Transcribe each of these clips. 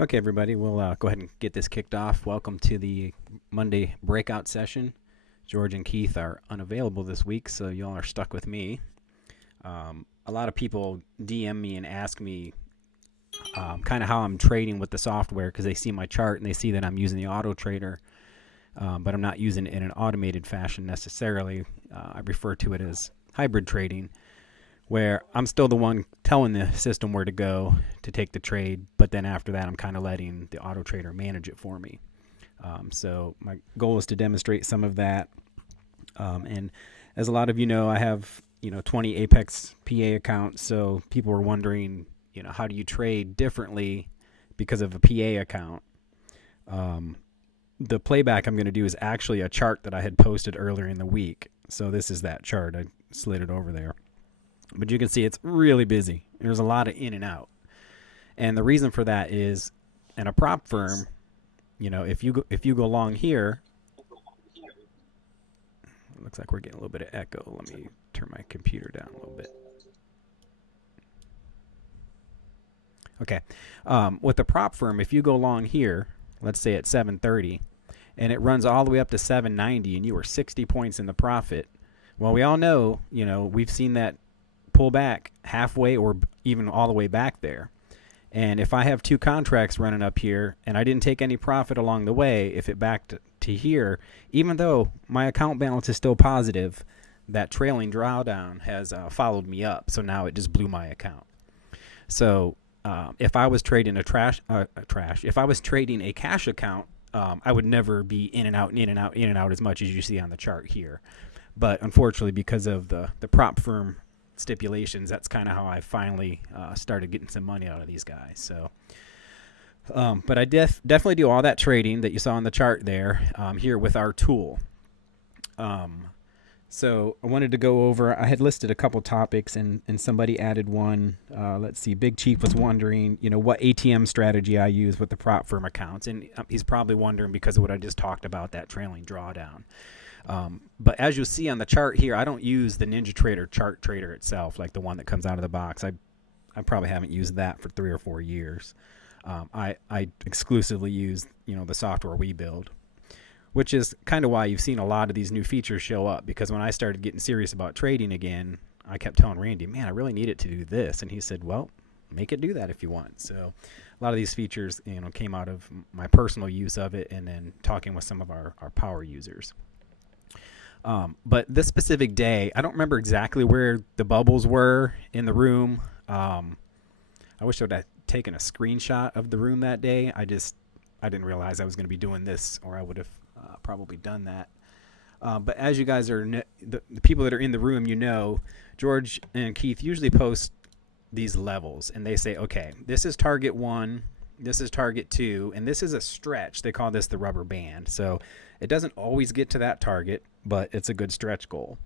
Okay, everybody, we'll go ahead and get this kicked off. Welcome to the Monday breakout session. George and Keith are unavailable this week, so y'all are stuck with me. A lot of people DM me and ask me kind of how I'm trading with the software because they see my chart and they see that I'm using the auto trader, but I'm not using it in an automated fashion necessarily. I refer to it as hybrid trading, where I'm still the one telling the system where to go to take the trade, but then after that, I'm kind of letting the auto trader manage it for me. So my goal is to demonstrate some of that. And as a lot of you know, I have 20 Apex PA accounts. So people were wondering, how do you trade differently because of a PA account? The playback I'm going to do is actually a chart that I had posted earlier in the week. So this is that chart. I slid it over there. But you can see it's really busy. There's a lot of in and out. And the reason for that is in a prop firm, if you go long here, it looks like we're getting a little bit of echo. Let me turn my computer down a little bit. Okay. With the prop firm, if you go long here, let's say at 730, and it runs all the way up to 790 and you were 60 points in the profit, well, we all know, we've seen that pull back halfway or even all the way back there. And if I have two contracts running up here and I didn't take any profit along the way, if it backed to here, even though my account balance is still positive, that trailing drawdown has followed me up. So now it just blew my account. So if I was trading if I was trading a cash account, I would never be in and out and in and out, in and out as much as you see on the chart here. But unfortunately, because of the prop firm stipulations, that's kind of how I finally started getting some money out of these guys. So, but I definitely do all that trading that you saw on the chart there here with our tool. So I wanted to go over, I had listed a couple topics and somebody added one. Let's see, Big Chief was wondering, what ATM strategy I use with the prop firm accounts. And he's probably wondering because of what I just talked about, that trailing drawdown. But as you'll see on the chart here, I don't use the NinjaTrader chart trader itself, like the one that comes out of the box. I probably haven't used that for 3 or 4 years. I exclusively use, the software we build, which is kind of why you've seen a lot of these new features show up. Because when I started getting serious about trading again, I kept telling Randy, man, I really need it to do this. And he said, well, make it do that if you want. So a lot of these features, came out of my personal use of it and then talking with some of our power users. But this specific day, I don't remember exactly where the bubbles were in the room. I wish I would have taken a screenshot of the room that day. I didn't realize I was going to be doing this, or I would have probably done that. But as you guys are, the people that are in the room, George and Keith usually post these levels, and they say, okay, this is target 1, this is target 2, and this is a stretch. They call this the rubber band. So it doesn't always get to that target, but it's a good stretch goal.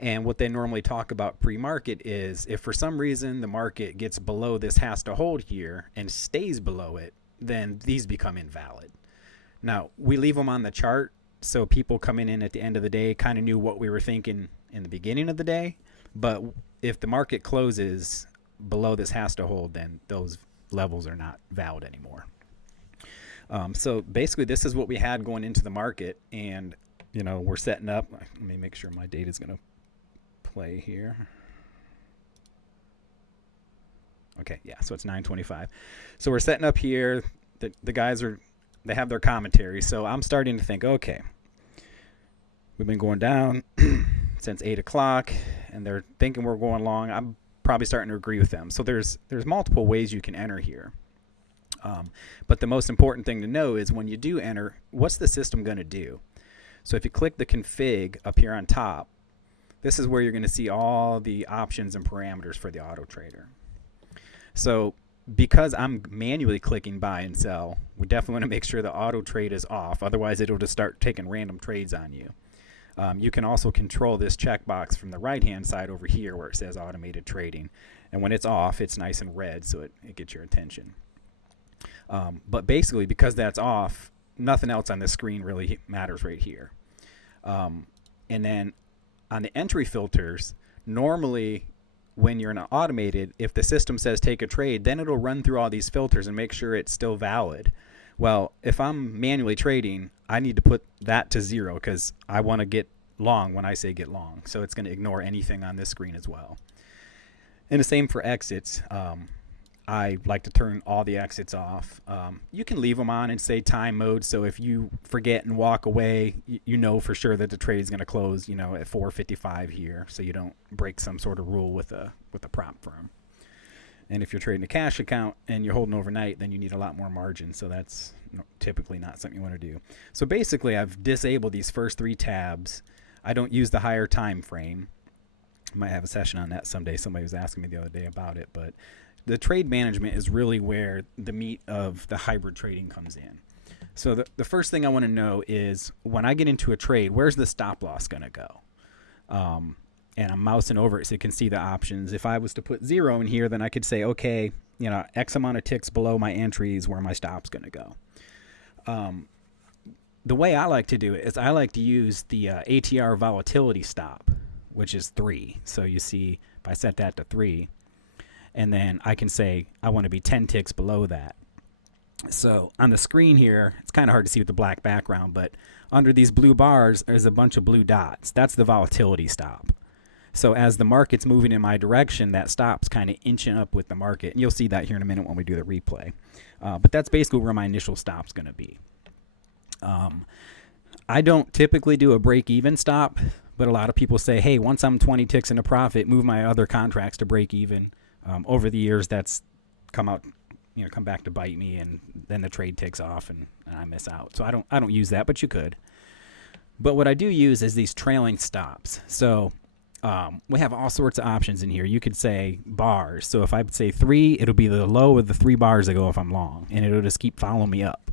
And what they normally talk about pre-market is if for some reason the market gets below this has to hold here and stays below it, then these become invalid. Now, we leave them on the chart so people coming in at the end of the day kind of knew what we were thinking in the beginning of the day. But if the market closes below this has to hold, then those levels are not valid anymore. So basically, this is what we had going into the market, and we're setting up. Let me make sure my data is going to play here. Okay, yeah, so it's 9:25. So we're setting up here. The guys they have their commentary. So I'm starting to think, okay, we've been going down since 8 o'clock, and they're thinking we're going long. I'm probably starting to agree with them. So there's multiple ways you can enter here. But the most important thing to know is when you do enter, what's the system going to do? So if you click the config up here on top, this is where you're going to see all the options and parameters for the auto trader. So because I'm manually clicking buy and sell, we definitely want to make sure the auto trade is off. Otherwise, it'll just start taking random trades on you. You can also control this checkbox from the right-hand side over here where it says automated trading. And when it's off, it's nice and red, so it gets your attention. But basically, because that's off, nothing else on the screen really matters right here. And then on the entry filters, normally when you're in an automated, if the system says take a trade, then it'll run through all these filters and make sure it's still valid. Well, if I'm manually trading, I need to put that to 0 because I want to get long when I say get long. So it's going to ignore anything on this screen as well. And the same for exits. I like to turn all the exits off. You can leave them on and say time mode. So if you forget and walk away, you know for sure that the trade is going to close, at 4:55 here. So you don't break some sort of rule with a prop firm. And if you're trading a cash account and you're holding overnight, then you need a lot more margin. So that's typically not something you want to do. So basically, I've disabled these first 3 tabs. I don't use the higher time frame. I might have a session on that someday. Somebody was asking me the other day about it, but the trade management is really where the meat of the hybrid trading comes in. So the first thing I want to know is when I get into a trade, where's the stop loss going to go? And I'm mousing over it so you can see the options. If I was to put 0 in here, then I could say, okay, X amount of ticks below my entry is where my stop's going to go. The way I like to do it is I like to use the ATR volatility stop, which is 3. So you see, if I set that to 3, and then I can say I want to be 10 ticks below that. So on the screen here, it's kind of hard to see with the black background, but under these blue bars, there's a bunch of blue dots. That's the volatility stop. So as the market's moving in my direction, that stop's kind of inching up with the market. And you'll see that here in a minute when we do the replay. But that's basically where my initial stop's going to be. I don't typically do a break-even stop, but a lot of people say, hey, once I'm 20 ticks in a profit, move my other contracts to break even. Over the years, that's come back to bite me, and then the trade takes off, and I miss out. So I don't use that, but you could. But what I do use is these trailing stops. So we have all sorts of options in here. You could say bars. So if I say 3, it'll be the low of the 3 bars ago if I'm long, and it'll just keep following me up.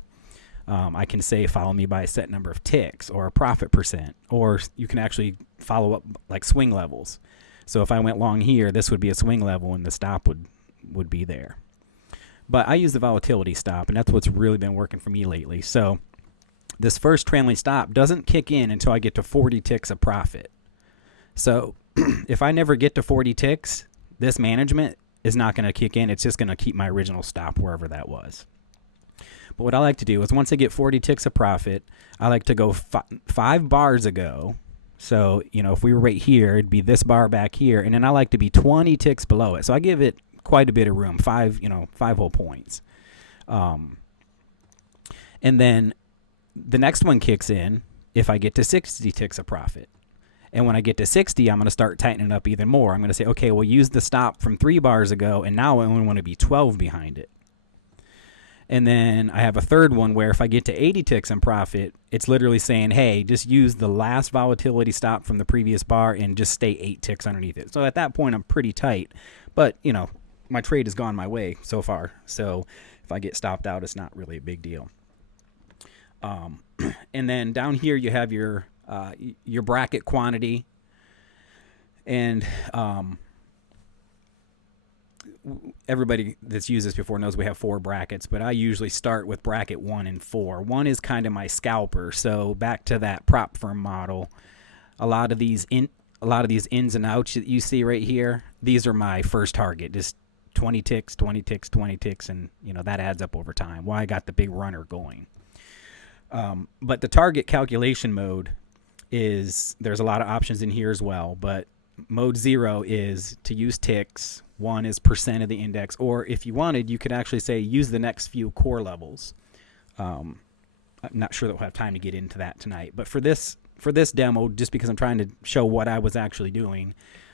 I can say follow me by a set number of ticks or a profit percent, or you can actually follow up like swing levels. So if I went long here, this would be a swing level and the stop would be there. But I use the volatility stop, and that's what's really been working for me lately. So this first trailing stop doesn't kick in until I get to 40 ticks of profit. So if I never get to 40 ticks, this management is not going to kick in. It's just going to keep my original stop wherever that was. But what I like to do is once I get 40 ticks of profit, I like to go 5 bars ago. So, if we were right here, it'd be this bar back here. And then I like to be 20 ticks below it. So I give it quite a bit of room, 5 whole points. And then the next one kicks in if I get to 60 ticks of profit. And when I get to 60, I'm going to start tightening up even more. I'm going to say, okay, we'll use the stop from 3 bars ago, and now I only want to be 12 behind it. And then I have a third one where if I get to 80 ticks in profit, it's literally saying, hey, just use the last volatility stop from the previous bar and just stay 8 ticks underneath it. So at that point, I'm pretty tight. But, my trade has gone my way so far. So if I get stopped out, it's not really a big deal. And then down here, you have your bracket quantity. And everybody that's used this before knows we have 4 brackets, but I usually start with bracket 1 and 4. 1 is kind of my scalper. So back to that prop firm model, a lot of these ins and outs that you see right here, these are my first target. Just 20 ticks, 20 ticks, 20 ticks, and that adds up over time. Why I got the big runner going. But the target calculation mode there's a lot of options in here as well, but mode 0 is to use ticks. 1 is percent of the index, or if you wanted, you could actually say use the next few core levels. I'm not sure that we'll have time to get into that tonight, but for this demo, just because I'm trying to show what I was actually doing,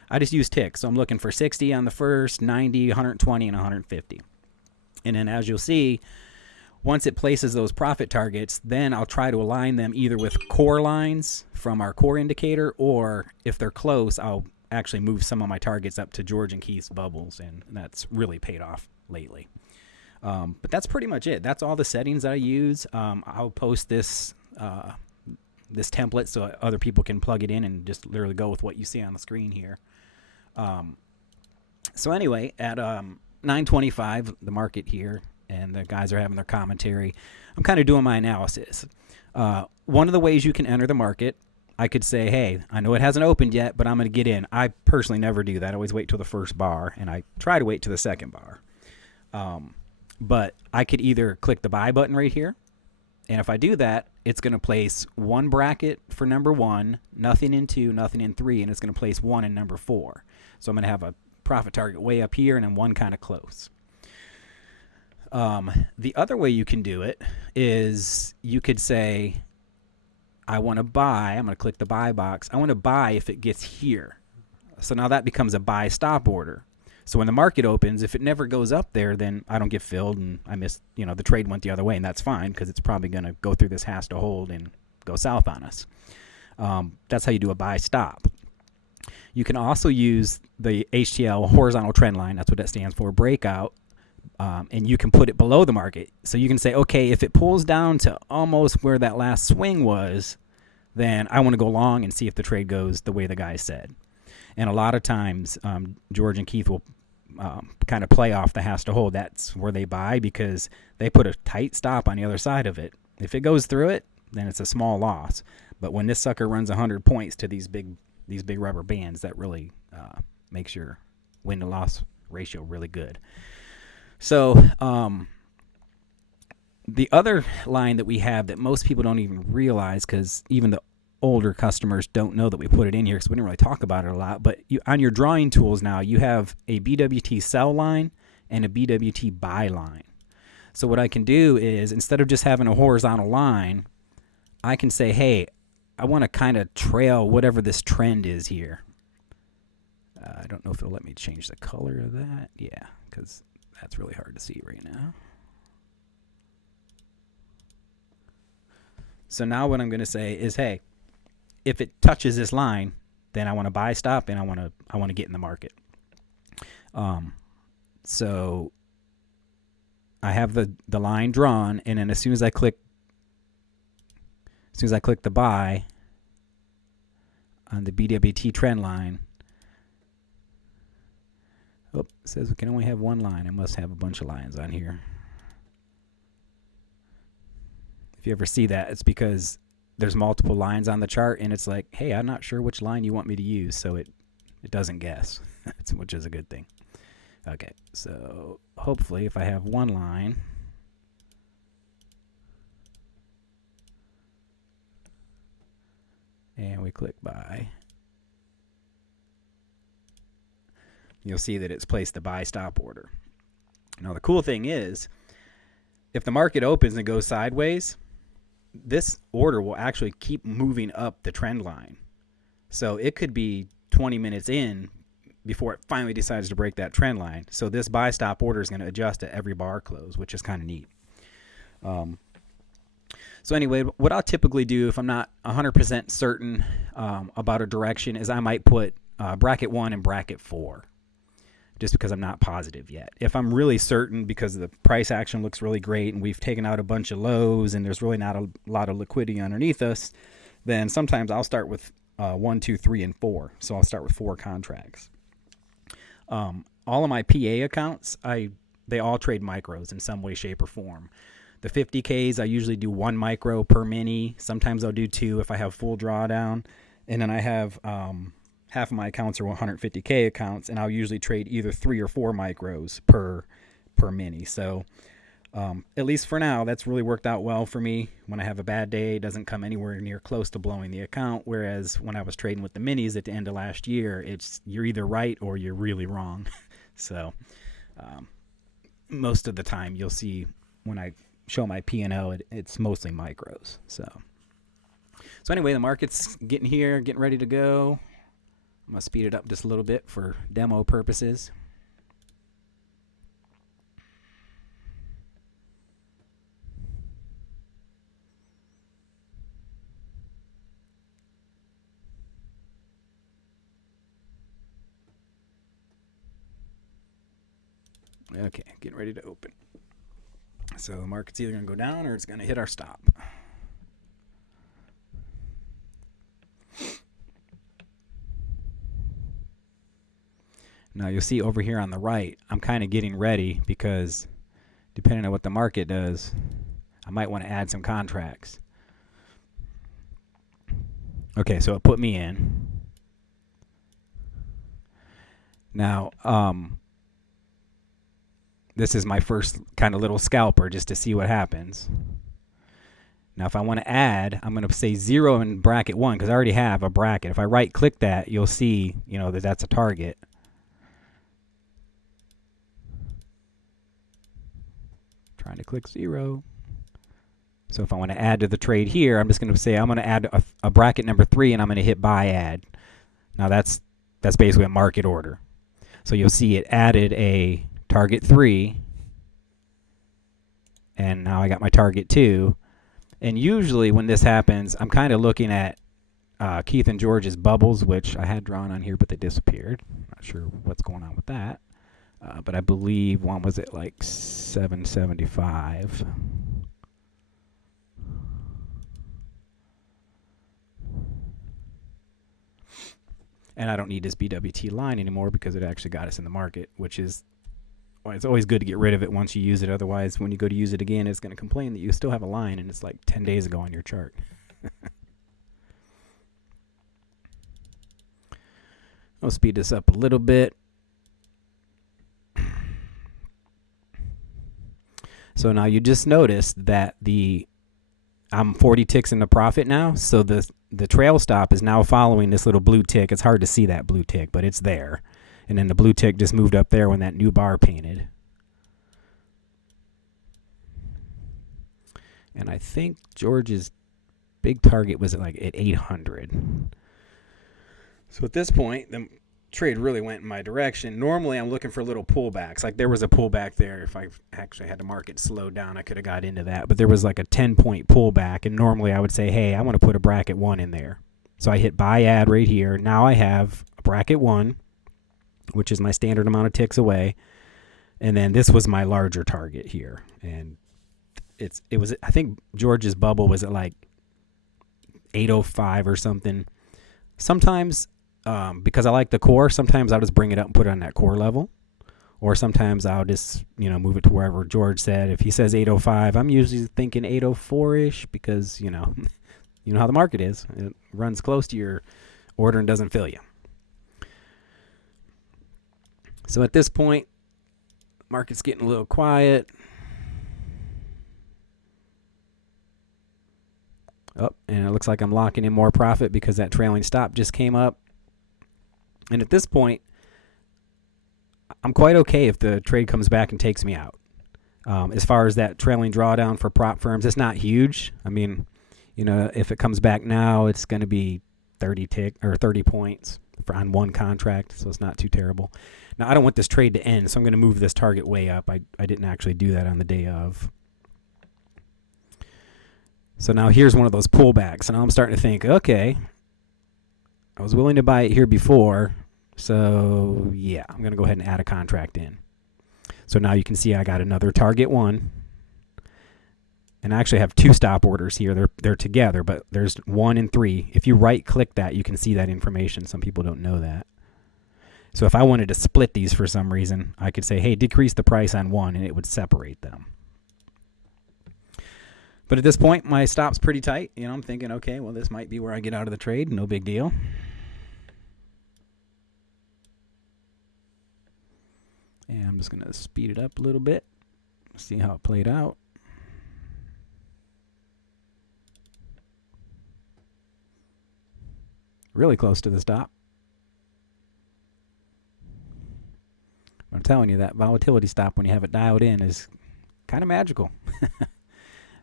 I just use ticks. So I'm looking for 60 on the first, 90, 120, and 150. And then as you'll see, once it places those profit targets, then I'll try to align them either with core lines from our core indicator, or if they're close, I'll actually move some of my targets up to George and Keith's bubbles, and that's really paid off lately. But that's pretty much it. That's all the settings I use. I'll post this template so other people can plug it in and just literally go with what you see on the screen here. So anyway, at 9:25, the market here, and the guys are having their commentary, I'm kind of doing my analysis. One of the ways you can enter the market, I could say, hey, I know it hasn't opened yet, but I'm going to get in. I personally never do that. I always wait till the first bar, and I try to wait till the second bar. But I could either click the buy button right here, and if I do that, it's going to place one bracket for number 1, nothing in 2, nothing in 3, and it's going to place 1 in number 4. So I'm going to have a profit target way up here and then 1 kind of close. The other way you can do it is you could say, I want to buy. I'm going to click the buy box. I want to buy if it gets here. So now that becomes a buy stop order. So when the market opens, if it never goes up there, then I don't get filled and I miss, the trade went the other way, and that's fine because it's probably going to go through this has to hold and go south on us. That's how you do a buy stop. You can also use the HTL horizontal trend line. That's what that stands for, breakout. And you can put it below the market. So you can say, okay, if it pulls down to almost where that last swing was, then I want to go long and see if the trade goes the way the guy said. And a lot of times, George and Keith will kind of play off the has to hold. That's where they buy because they put a tight stop on the other side of it. If it goes through it, then it's a small loss. But when this sucker runs 100 points to these big rubber bands, that really makes your win to loss ratio really good. So the other line that we have that most people don't even realize, because even the older customers don't know that we put it in here because we didn't really talk about it a lot, but on your drawing tools now, you have a BWT sell line and a BWT buy line. So what I can do is, instead of just having a horizontal line, I can say, hey, I want to kind of trail whatever this trend is here. I don't know if it'll let me change the color of that. Yeah, because that's really hard to see right now. So now what I'm going to say is, hey, if it touches this line, then I want to buy stop and I want to get in the market. So I have the line drawn, and then as soon as I click the buy on the BWT trend line, it says we can only have one line. I must have a bunch of lines on here. If you ever see that, it's because there's multiple lines on the chart, and it's like, hey, I'm not sure which line you want me to use, so it doesn't guess, which is a good thing. Okay, so hopefully if I have one line, and we click buy, you'll see that it's placed the buy stop order. Now the cool thing is, if the market opens and goes sideways, this order will actually keep moving up the trend line. So it could be 20 minutes in before it finally decides to break that trend line. So this buy stop order is going to adjust at every bar close, which is kind of neat. So anyway, what I'll typically do if I'm not 100% certain about a direction is I might put bracket 1 and bracket 4. Just because I'm not positive yet. If I'm really certain because the price action looks really great and we've taken out a bunch of lows and there's really not a lot of liquidity underneath us, then sometimes I'll start with 1, 2, 3, and 4. So I'll start with 4 contracts. All of my PA accounts, they all trade micros in some way, shape, or form. The 50Ks, I usually do 1 micro per mini. Sometimes I'll do 2 if I have full drawdown. And then I have half of my accounts are 150K accounts, and I'll usually trade either 3 or 4 micros per mini. So at least for now, that's really worked out well for me. When I have a bad day, it doesn't come anywhere near close to blowing the account, whereas when I was trading with the minis at the end of last year, you're either right or you're really wrong. So most of the time, you'll see when I show my P&L, it's mostly micros. So anyway, the market's getting here, getting ready to go. I'm going to speed it up just a little bit for demo purposes. Okay, getting ready to open. So the market's either going to go down or it's going to hit our stop. Now you'll see over here on the right, I'm kind of getting ready because depending on what the market does, I might want to add some contracts. Okay, so it put me in. Now, this is my first kind of little scalper just to see what happens. Now, if I want to add, I'm going to say 0 in bracket 1 because I already have a bracket. If I right-click that, you'll see, that that's a target. Trying to click 0. So if I want to add to the trade here, I'm just going to say I'm going to add a bracket number 3, and I'm going to hit buy add. Now that's basically a market order. So you'll see it added a target 3, and now I got my target 2. And usually when this happens, I'm kind of looking at Keith and George's bubbles, which I had drawn on here, but they disappeared. Not sure what's going on with that. But I believe one was at like 775. And I don't need this BWT line anymore because it actually got us in the market, which is, well, it's always good to get rid of it once you use it. Otherwise, when you go to use it again, it's going to complain that you still have a line and it's like 10 days ago on your chart. I'll speed this up a little bit. So now you just noticed that I'm 40 ticks in the profit now. So the trail stop is now following this little blue tick. It's hard to see that blue tick, but it's there. And then the blue tick just moved up there when that new bar painted. And I think George's big target was at 800. So at this point, the trade really went in my direction. Normally, I'm looking for little pullbacks. Like there was a pullback there. If I actually had the market slowed down, I could have got into that. But there was like a 10-point pullback. And normally I would say, hey, I want to put a bracket 1 in there. So I hit buy add right here. Now I have a bracket 1, which is my standard amount of ticks away. And then this was my larger target here. And it was, I think George's bubble was at like 805 or something. Sometimes, because I like the core, sometimes I'll just bring it up and put it on that core level. Or sometimes I'll just, move it to wherever George said. If he says 805, I'm usually thinking 804-ish because, you know how the market is. It runs close to your order and doesn't fill you. So at this point, market's getting a little quiet. Oh, and it looks like I'm locking in more profit because that trailing stop just came up. And at this point, I'm quite okay if the trade comes back and takes me out. As far as that trailing drawdown for prop firms, it's not huge. I mean, if it comes back now, it's going to be 30 points on one contract, so it's not too terrible. Now, I don't want this trade to end, so I'm going to move this target way up. I didn't actually do that on the day of. So now here's one of those pullbacks, and I'm starting to think, okay, I was willing to buy it here before, so yeah, I'm going to go ahead and add a contract in. So now you can see I got another target 1, and I actually have 2 stop orders here. They're together, but there's 1 and 3. If you right-click that, you can see that information. Some people don't know that. So if I wanted to split these for some reason, I could say, hey, decrease the price on 1, and it would separate them. But at this point, my stop's pretty tight. I'm thinking, okay, well, this might be where I get out of the trade. No big deal. And I'm just going to speed it up a little bit, see how it played out. Really close to the stop. I'm telling you, that volatility stop, when you have it dialed in, is kind of magical.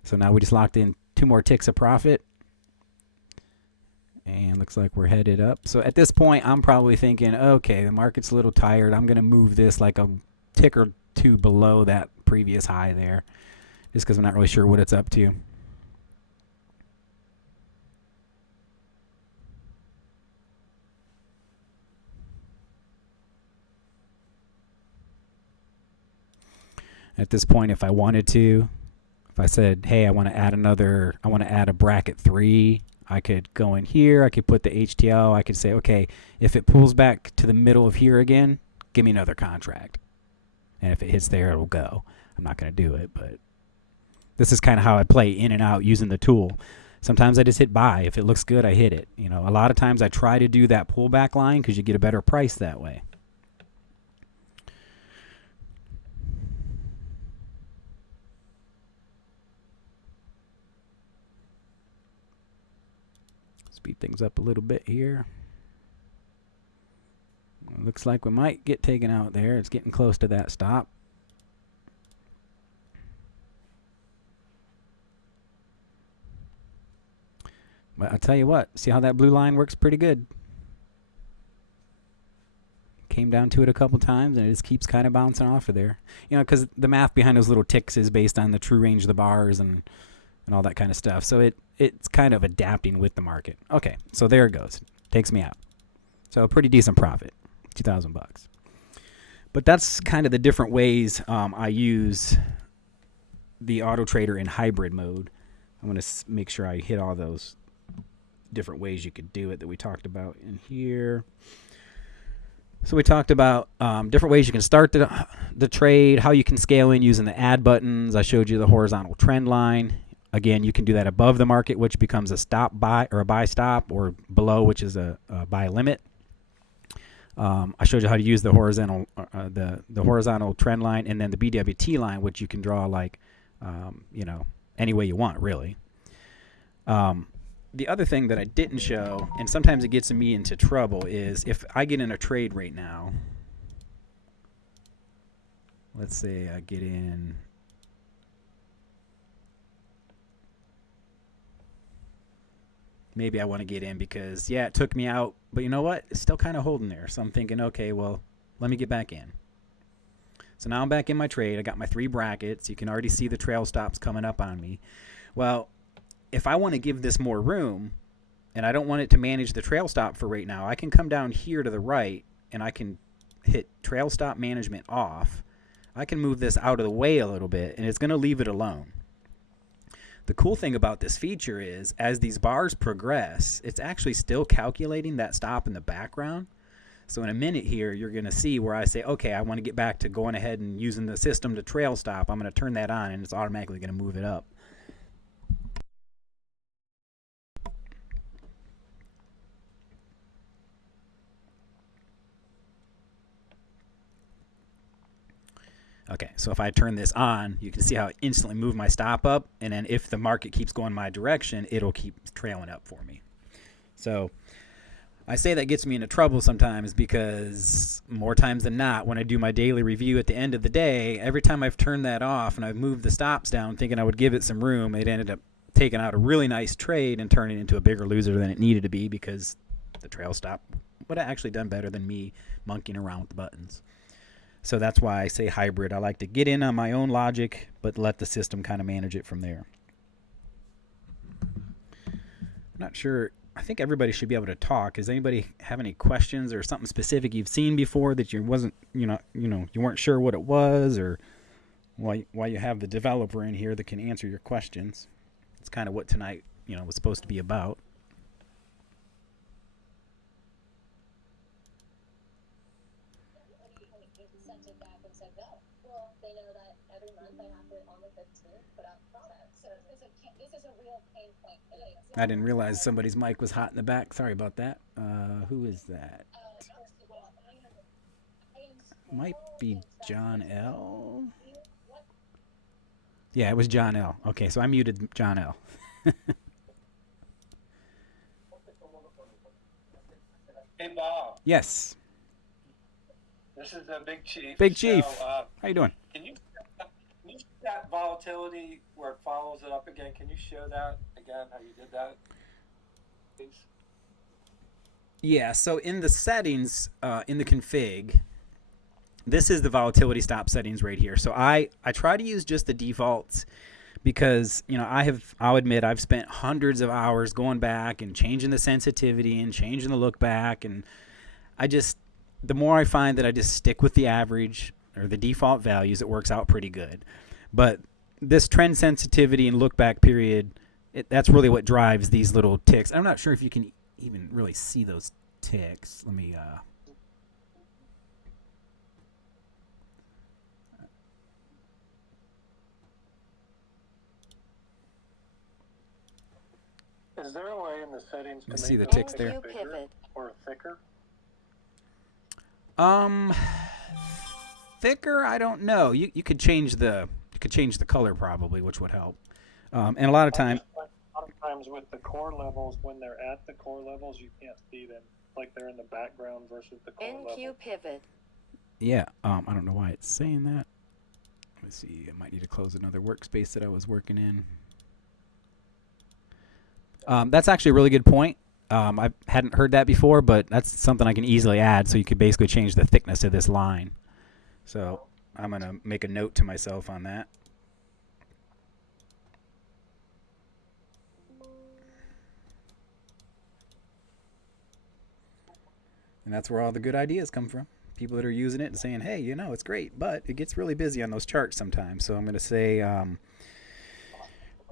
So now we just locked in 2 more ticks of profit. And looks like we're headed up. So at this point, I'm probably thinking, okay, the market's a little tired. I'm going to move this like a tick or 2 below that previous high there, just because I'm not really sure what it's up to. At this point, if I wanted to, if I said, hey, I want to add a bracket 3, I could go in here, I could put the HTL, I could say, okay, if it pulls back to the middle of here again, give me another contract. And if it hits there, it'll go. I'm not going to do it, but this is kind of how I play in and out using the tool. Sometimes I just hit buy. If it looks good, I hit it. You know, a lot of times I try to do that pullback line because you get a better price that way. Speed things up a little bit here. Looks like we might get taken out there. It's getting close to that stop. But I'll tell you what, see how that blue line works pretty good. Came down to it a couple times, and it just keeps kind of bouncing off of there. You know, because the math behind those little ticks is based on the true range of the bars and all that kind of stuff. So it's kind of adapting with the market. Okay, so there it goes. Takes me out. So a pretty decent profit, $2,000 bucks. But that's kind of the different ways I use the auto trader in hybrid mode. I'm going to make sure I hit all those different ways you could do it that we talked about in here. So we talked about different ways you can start the trade, how you can scale in using the add buttons. I showed you the horizontal trend line. Again, you can do that above the market, which becomes a stop buy or a buy stop, or below, which is a buy limit. I showed you how to use the horizontal the horizontal trend line, and then the BWT line, which you can draw like you know, any way you want, really. The other thing that I didn't show, and sometimes it gets me into trouble, is if I get in a trade right now. Let's say I get in. Maybe I want to get in because, yeah, it took me out. But you know what? It's still kind of holding there. So I'm thinking, okay, well, let me get back in. So now I'm back in my trade. I got my 3 brackets. You can already see the trail stops coming up on me. Well, if I want to give this more room and I don't want it to manage the trail stop for right now, I can come down here to the right and I can hit trail stop management off. I can move this out of the way a little bit, and it's going to leave it alone. The cool thing about this feature is as these bars progress, it's actually still calculating that stop in the background. So in a minute here, you're going to see where I say, okay, I want to get back to going ahead and using the system to trail stop. I'm going to turn that on, and it's automatically going to move it up. Okay, so if I turn this on, you can see how it instantly moved my stop up, and then if the market keeps going my direction, it'll keep trailing up for me. So I say that gets me into trouble sometimes because more times than not, when I do my daily review at the end of the day, every time I've turned that off and I've moved the stops down thinking I would give it some room, it ended up taking out a really nice trade and turning it into a bigger loser than it needed to be because the trail stop would have actually done better than me monkeying around with the buttons. So that's why I say hybrid. I like to get in on my own logic, but let the system kind of manage it from there. I'm not sure. I think everybody should be able to talk. Does anybody have any questions or something specific you've seen before that you weren't sure what it was, or why you have the developer in here that can answer your questions? It's kind of what tonight, was supposed to be about. I didn't realize somebody's mic was hot in the back. Sorry about that. Who is that? Might be John L. Yeah, it was John L. Okay, so I muted John L. Hey, Bob. Yes. This is the Big Chief. Big Chief. So, how you doing? Can you see that volatility where it follows it up again? Can you show that again, how you did that, please? Yeah, so in the settings, in the config, this is the volatility stop settings right here. So I try to use just the defaults because, I'll admit I've spent hundreds of hours going back and changing the sensitivity and changing the look back. And the more I find that I just stick with the average or the default values, it works out pretty good. But this trend sensitivity and look back period, that's really what drives these little ticks. I'm not sure if you can even really see those ticks. Let me Is there a way in the settings to Let's make see the those ticks ticks there. bigger or thicker? Thicker, I don't know. You could change the color probably, which would help. And a lot of time, A lot of times with the core levels, when they're at the core levels, you can't see them. Like they're in the background versus the core level. NQ pivot. yeah. I don't know why it's saying that. Let's see. I might need to close another workspace that I was working in. That's actually a really good point. I hadn't heard that before, but that's something I can easily add. So you could basically change the thickness of this line. So I'm going to make a note to myself on that. And that's where all the good ideas come from. People that are using it and saying, hey, it's great, but it gets really busy on those charts sometimes. So I'm going to say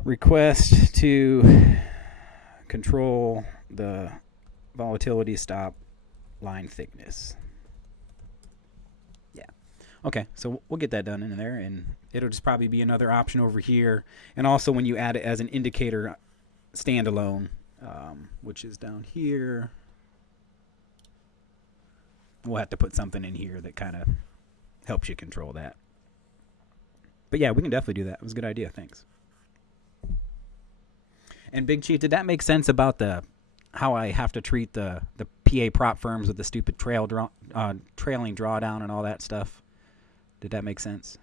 request to control the volatility stop line thickness. Yeah. Okay, so we'll get that done in there, and it'll just probably be another option over here. And also when you add it as an indicator standalone, which is down here, we'll have to put something in here that kind of helps you control that. But yeah, we can definitely do that. It was a good idea. Thanks. And Big Chief, did that make sense about how I have to treat the PA prop firms with the stupid trailing drawdown and all that stuff? Did that make sense?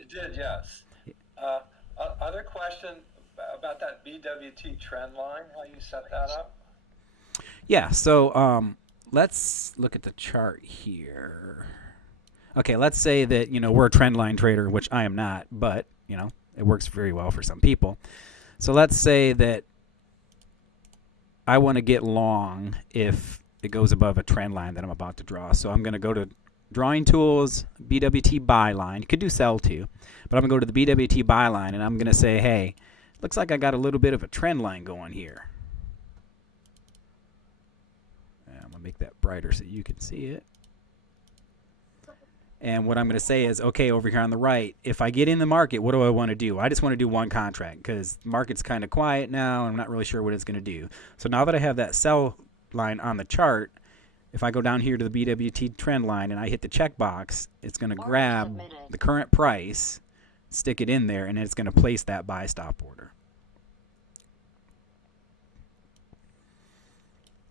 It did, yes. Other question about that BWT trend line, how you set that up? Yeah, so let's look at the chart here. Okay, let's say that, we're a trend line trader, which I am not, but, it works very well for some people. So let's say that I want to get long if it goes above a trend line that I'm about to draw. So I'm going to go to Drawing Tools, BWT Buy Line. You could do Sell too, but I'm going to go to the BWT Buy Line, and I'm going to say, hey, looks like I got a little bit of a trend line going here. And I'm going to make that brighter so you can see it. And what I'm going to say is, okay, over here on the right, if I get in the market, what do I want to do? I just want to do one contract because the market's kind of quiet now, and I'm not really sure what it's going to do. So now that I have that sell line on the chart, if I go down here to the BWT trend line and I hit the checkbox, it's going to grab the current price, stick it in there, and it's going to place that buy stop order.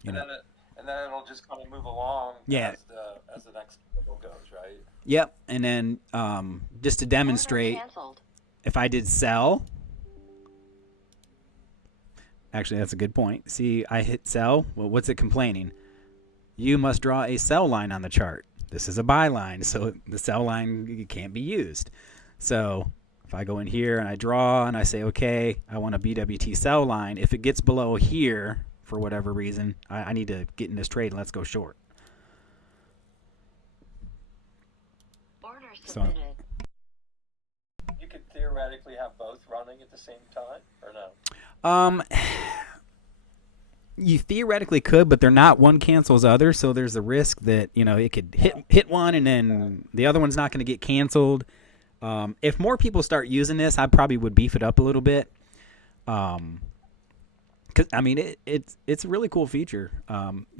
And then it'll just kind of move along as the next level goes, right? Yep. And then just to demonstrate, if I did sell, actually that's a good point. See, I hit sell. Well, what's it complaining? You must draw a sell line on the chart. This is a buy line, so the sell line can't be used. So if I go in here and I draw and I say, okay, I want a BWT sell line, if it gets below here for whatever reason, I need to get in this trade and let's go short. Order submitted. You could theoretically have both running at the same time, or no? You theoretically could, but they're not. One cancels other, so there's a risk that it could hit one and then the other one's not going to get canceled. If more people start using this, I probably would beef it up a little bit. Because it's a really cool feature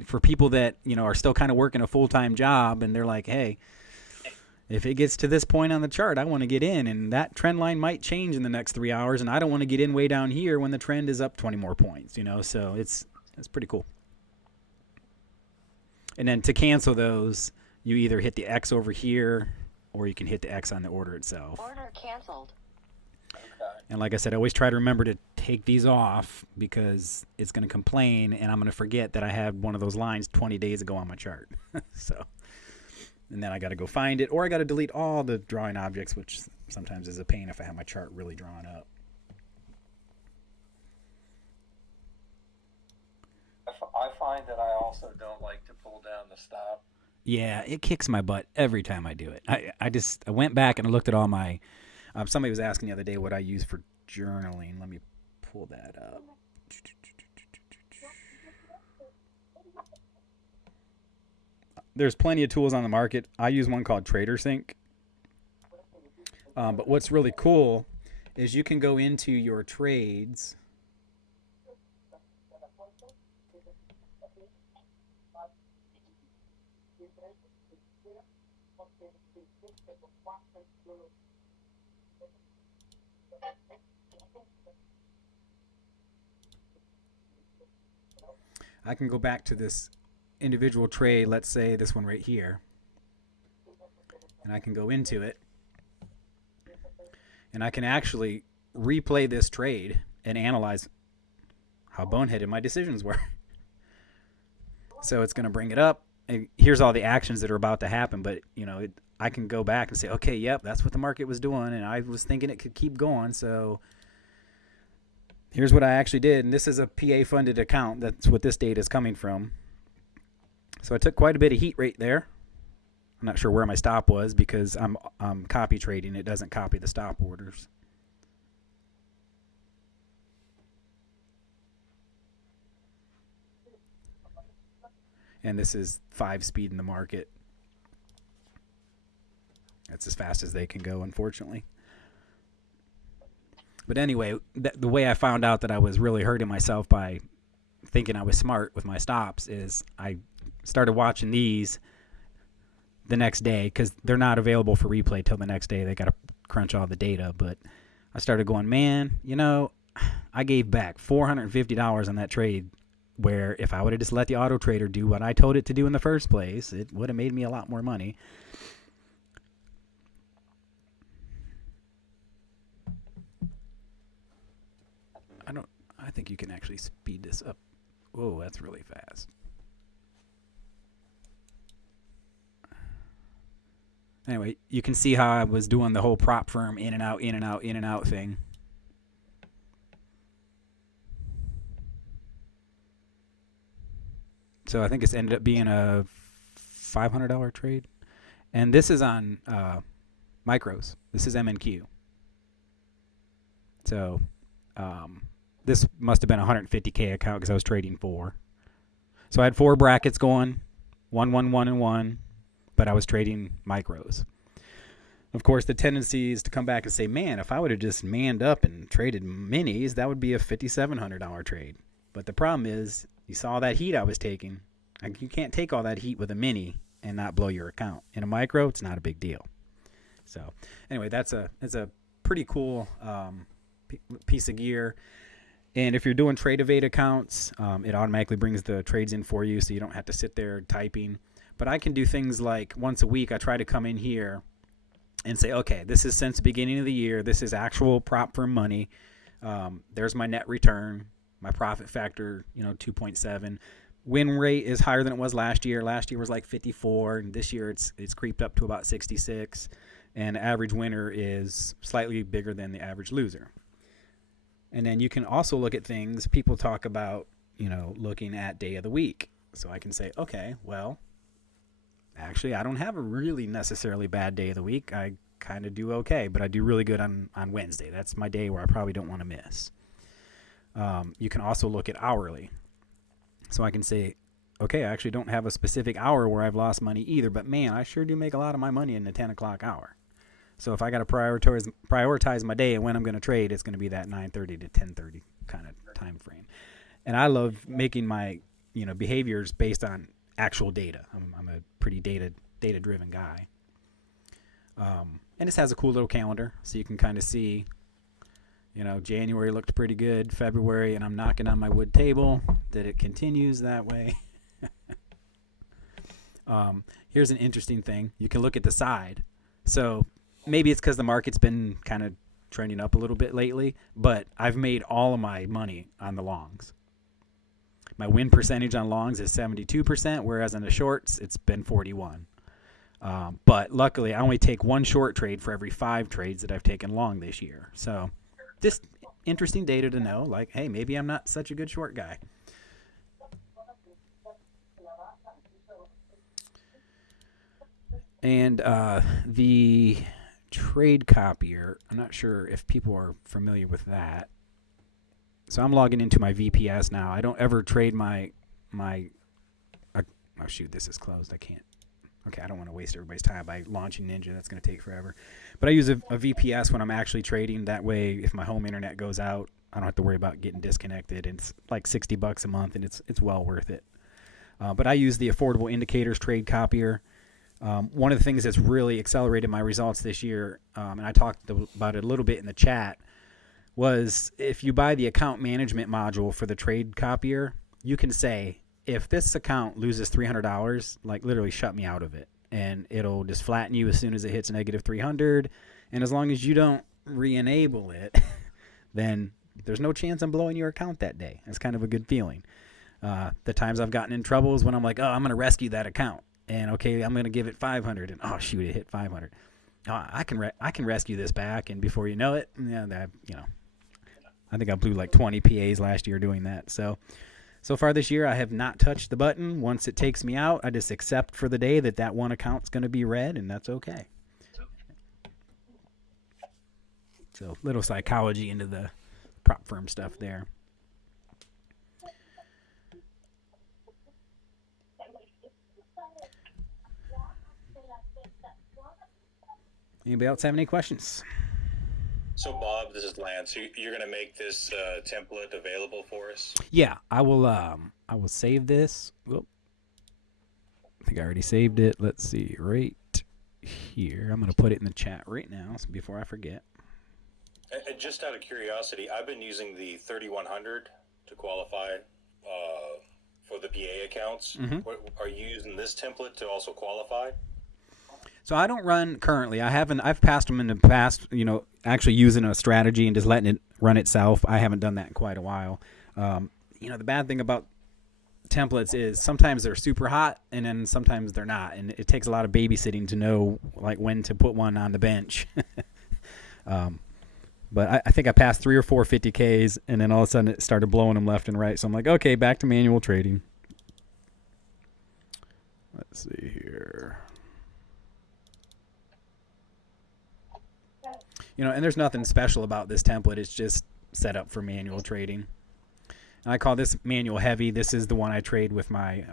for people that are still kind of working a full-time job, and they're like, hey, if it gets to this point on the chart, I want to get in, and that trend line might change in the next 3 hours, and I don't want to get in way down here when the trend is up 20 more points. So it's pretty cool. And then to cancel those, you either hit the X over here, or you can hit the X on the order itself. Order canceled. And like I said, I always try to remember to take these off because it's going to complain, and I'm going to forget that I had one of those lines 20 days ago on my chart. And then I got to go find it, or I got to delete all the drawing objects, which sometimes is a pain if I have my chart really drawn up. I find that I also don't like to pull down the stop. Yeah, it kicks my butt every time I do it. I went back and I looked at all my. Somebody was asking the other day what I use for journaling. Let me pull that up. There's plenty of tools on the market. I use one called TraderSync. But what's really cool is you can go into your trades. I can go back to this individual trade, let's say this one right here, and I can go into it, and I can actually replay this trade and analyze how boneheaded my decisions were. So it's going to bring it up, and here's all the actions that are about to happen, but I can go back and say, okay, yep, that's what the market was doing, and I was thinking it could keep going, so here's what I actually did. And this is a PA funded account. That's what this data is coming from. So I took quite a bit of heat right there. I'm not sure where my stop was because I'm copy trading. It doesn't copy the stop orders. And this is 5 speed in the market. That's as fast as they can go, unfortunately. But anyway, the way I found out that I was really hurting myself by thinking I was smart with my stops is I started watching these the next day because they're not available for replay till the next day. They got to crunch all the data. But I started going, man, I gave back $450 on that trade where if I would have just let the auto trader do what I told it to do in the first place, it would have made me a lot more money. I think you can actually speed this up. Whoa, that's really fast. Anyway, you can see how I was doing the whole prop firm in and out, in and out, in and out thing. So I think it's ended up being a $500 trade. And this is on micros. This is MNQ. So this must have been a 150K account because I was trading 4. So I had 4 brackets going, 1, 1, 1, and 1, but I was trading micros. Of course, the tendency is to come back and say, man, if I would have just manned up and traded minis, that would be a $5,700 trade. But the problem is, you saw that heat I was taking. You can't take all that heat with a mini and not blow your account. In a micro, it's not a big deal. So anyway, it's a pretty cool piece of gear. And if you're doing trade evade accounts, it automatically brings the trades in for you so you don't have to sit there typing. But I can do things like once a week I try to come in here and say, okay, this is since the beginning of the year. This is actual prop firm money. There's my net return, my profit factor, 2.7. Win rate is higher than it was last year. Last year was like 54, and this year it's creeped up to about 66. And the average winner is slightly bigger than the average loser. And then you can also look at things. People talk about, looking at day of the week. So I can say, okay, well, actually, I don't have a really necessarily bad day of the week. I kind of do okay, but I do really good on Wednesday. That's my day where I probably don't want to miss. You can also look at hourly. So I can say, okay, I actually don't have a specific hour where I've lost money either, but man, I sure do make a lot of my money in the 10 o'clock hour. So if I got to prioritize my day and when I'm going to trade, it's going to be that 9:30 to 10:30 kind of time frame. And I love making my behaviors based on actual data. I'm a pretty data-driven guy. And this has a cool little calendar, so you can kind of see, January looked pretty good, February, and I'm knocking on my wood table that it continues that way. Here's an interesting thing. You can look at the side. So maybe it's because the market's been kind of trending up a little bit lately, but I've made all of my money on the longs. My win percentage on longs is 72%, whereas on the shorts, it's been 41. But luckily, I only take 1 short trade for every 5 trades that I've taken long this year. So just interesting data to know, like, hey, maybe I'm not such a good short guy. And the trade copier, I'm not sure if people are familiar with that. So I'm logging into my VPS now. I don't ever trade my oh shoot, this is closed. I can't. Okay, I don't want to waste everybody's time by launching Ninja. That's going to take forever. But I use a VPS when I'm actually trading. That way, if my home internet goes out, I don't have to worry about getting disconnected. And it's like $60 a month, and it's well worth it. But I use the Affordable Indicators trade copier. One of the things that's really accelerated my results this year, and I talked about it a little bit in the chat, was if you buy the account management module for the trade copier, you can say, if this account loses $300, like literally shut me out of it. And it'll just flatten you as soon as it hits negative 300. And as long as you don't re-enable it, then there's no chance I'm blowing your account that day. That's kind of a good feeling. The times I've gotten in trouble is when I'm like, oh, I'm going to rescue that account. And okay, I'm going to give it 500. And oh, shoot, it hit 500. I can rescue this back. And before you know it, I think I blew like 20 PAs last year doing that. So far this year, I have not touched the button. Once it takes me out, I just accept for the day that one account's going to be red, and that's okay. So little psychology into the prop firm stuff there. Anybody else have any questions? So, Bob, this is Lance. You're going to make this template available for us? Yeah, I will save this. Whoop. I think I already saved it. Let's see, right here. I'm going to put it in the chat right now before I forget. And just out of curiosity, I've been using the 3100 to qualify for the PA accounts. Mm-hmm. Are you using this template to also qualify? So I don't run currently. I've passed them in the past, actually using a strategy and just letting it run itself. I haven't done that in quite a while. The bad thing about templates is sometimes they're super hot and then sometimes they're not. And it takes a lot of babysitting to know like when to put one on the bench. But I think I passed 3 or 4 50Ks and then all of a sudden it started blowing them left and right. So I'm like, okay, back to manual trading. Let's see here. And there's nothing special about this template. It's just set up for manual trading. And I call this manual heavy. This is the one I trade with my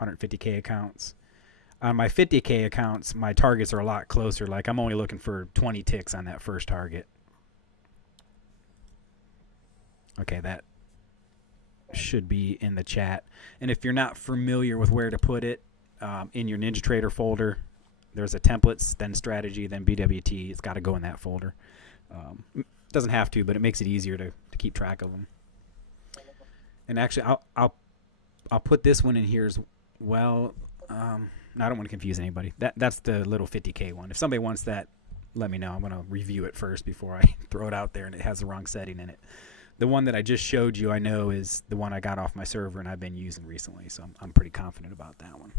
150K accounts. On my 50K accounts, my targets are a lot closer. Like I'm only looking for 20 ticks on that first target. Okay, that should be in the chat. And if you're not familiar with where to put it, in your NinjaTrader folder, there's a templates, then strategy, then BWT. It's got to go in that folder. Doesn't have to, but it makes it easier to keep track of them. And actually, I'll put this one in here as well. I don't want to confuse anybody. That's the little 50K one. If somebody wants that, let me know. I'm going to review it first before I throw it out there and it has the wrong setting in it. The one that I just showed you, I know, is the one I got off my server and I've been using recently, so I'm pretty confident about that one.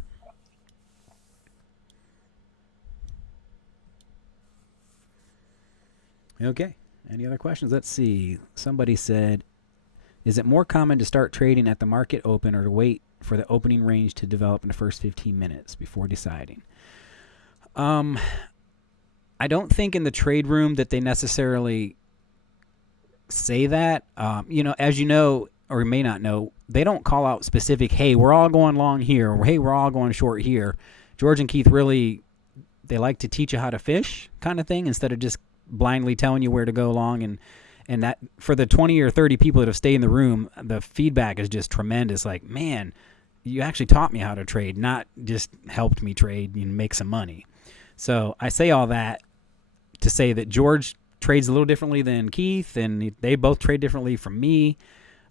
Okay. Any other questions? Let's see. Somebody said, is it more common to start trading at the market open or to wait for the opening range to develop in the first 15 minutes before deciding? I don't think in the trade room that they necessarily say that. As you know, or you may not know, they don't call out specific, hey, we're all going long here, or hey, we're all going short here. George and Keith really, they like to teach you how to fish kind of thing instead of just blindly telling you where to go long. And that for the 20 or 30 people that have stayed in the room, the feedback is just tremendous. Like, man, you actually taught me how to trade, not just helped me trade and make some money. So I say all that to say that George trades a little differently than Keith, and they both trade differently from me.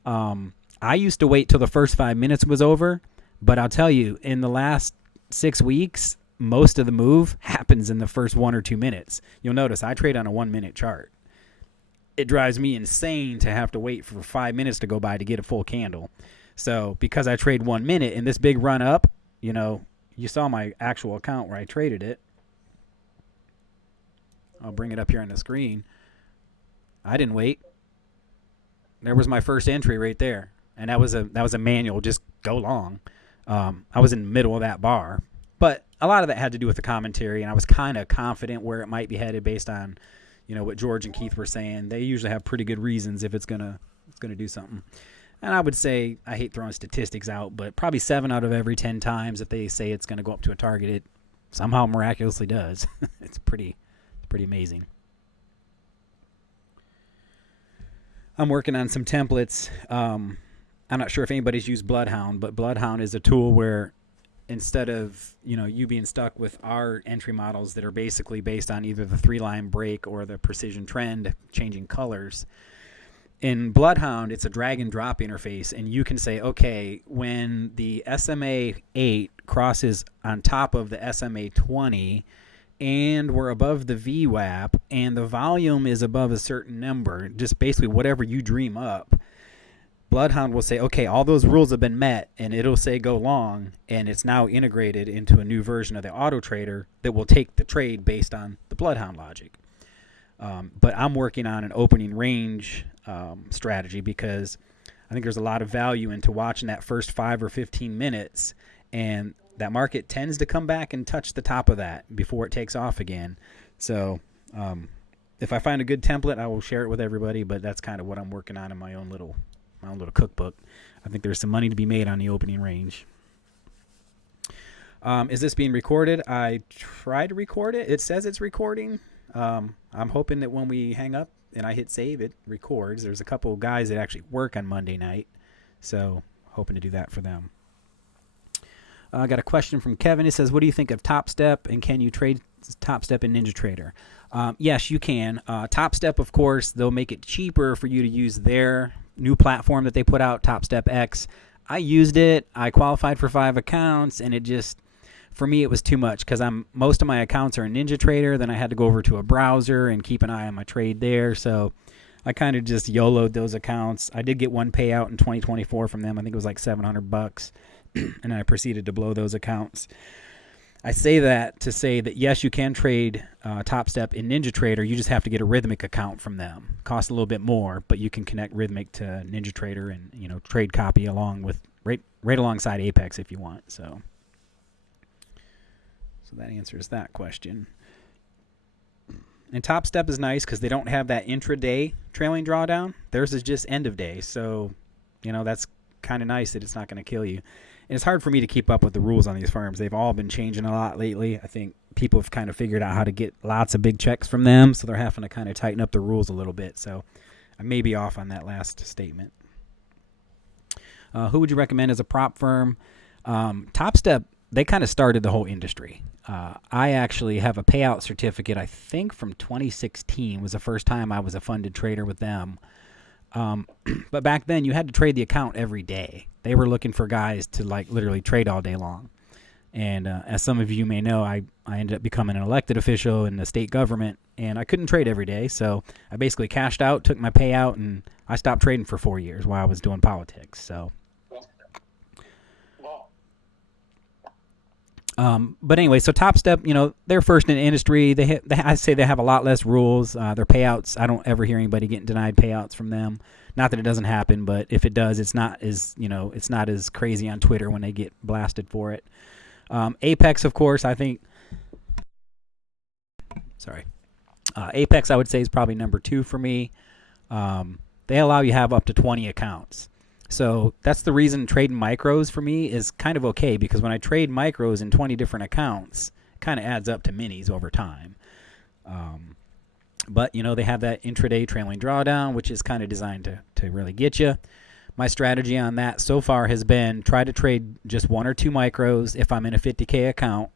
I used to wait till the first 5 minutes was over, but I'll tell you, in the last 6 weeks, most of the move happens in the first 1 or 2 minutes. You'll notice I trade on a 1-minute chart. It drives me insane to have to wait for 5 minutes to go by to get a full candle. So because I trade 1 minute in this big run up, you saw my actual account where I traded it. I'll bring it up here on the screen. I didn't wait. There was my first entry right there. And that was a manual, just go long. I was in the middle of that bar. But a lot of that had to do with the commentary, and I was kind of confident where it might be headed based on, what George and Keith were saying. They usually have pretty good reasons if it's gonna do something. And I would say, I hate throwing statistics out, but probably 7 out of every 10 times if they say it's gonna go up to a target, somehow miraculously does. It's pretty amazing. I'm working on some templates. I'm not sure if anybody's used Bloodhound, but Bloodhound is a tool where instead of you being stuck with our entry models that are basically based on either the 3-line break or the precision trend changing colors, in Bloodhound it's a drag and drop interface, and you can say, okay, when the SMA 8 crosses on top of the SMA 20 and we're above the VWAP and the volume is above a certain number, just basically whatever you dream up, Bloodhound will say, okay, all those rules have been met, and it'll say go long, and it's now integrated into a new version of the auto trader that will take the trade based on the Bloodhound logic. But I'm working on an opening range strategy, because I think there's a lot of value into watching that first 5 or 15 minutes, and that market tends to come back and touch the top of that before it takes off again. So if I find a good template, I will share it with everybody, but that's kind of what I'm working on in my own little cookbook. I think there's some money to be made on the opening range. Is this being recorded? I tried to record it. It says it's recording. I'm hoping that when we hang up and I hit save, it records. There's a couple of guys that actually work on Monday night, so hoping to do that for them. I got a question from Kevin. It says, what do you think of Top Step, and can you trade Top Step in NinjaTrader? Yes, you can. Top Step, of course, they'll make it cheaper for you to use their new platform that they put out, Top Step X. I used it. I qualified for 5 accounts, and it just, for me, it was too much, because most of my accounts are in NinjaTrader. Then I had to go over to a browser and keep an eye on my trade there. So I kind of just YOLO'd those accounts. I did get one payout in 2024 from them. I think it was like $700, and I proceeded to blow those accounts. I say that to say that, yes, you can trade Top Step in NinjaTrader. You just have to get a Rhythmic account from them. Costs a little bit more, but you can connect Rhythmic to NinjaTrader and trade copy along with right alongside Apex if you want. So that answers that question. And Top Step is nice because they don't have that intraday trailing drawdown. Theirs is just end of day. So, that's kind of nice that it's not going to kill you. And it's hard for me to keep up with the rules on these firms. They've all been changing a lot lately. I think people have kind of figured out how to get lots of big checks from them, so they're having to kind of tighten up the rules a little bit. So I may be off on that last statement. Who would you recommend as a prop firm? Top Step, they kind of started the whole industry. I actually have a payout certificate, I think from 2016 was the first time I was a funded trader with them. But back then you had to trade the account every day. They were looking for guys to literally trade all day long. And as some of you may know, I ended up becoming an elected official in the state government, and I couldn't trade every day. So I basically cashed out, took my payout, and I stopped trading for 4 years while I was doing politics. So. But anyway, so Top Step, they're first in the industry. I say they have a lot less rules. Their payouts, I don't ever hear anybody getting denied payouts from them. Not that it doesn't happen, but if it does, it's not as crazy on Twitter when they get blasted for it. Apex, of course, I think. Sorry, Apex, I would say, is probably number 2 for me. They allow you to have up to 20 accounts. So that's the reason trading micros for me is kind of okay, because when I trade micros in 20 different accounts, it kind of adds up to minis over time. But, they have that intraday trailing drawdown, which is kind of designed to really get you. My strategy on that so far has been try to trade just 1 or 2 micros if I'm in a 50K account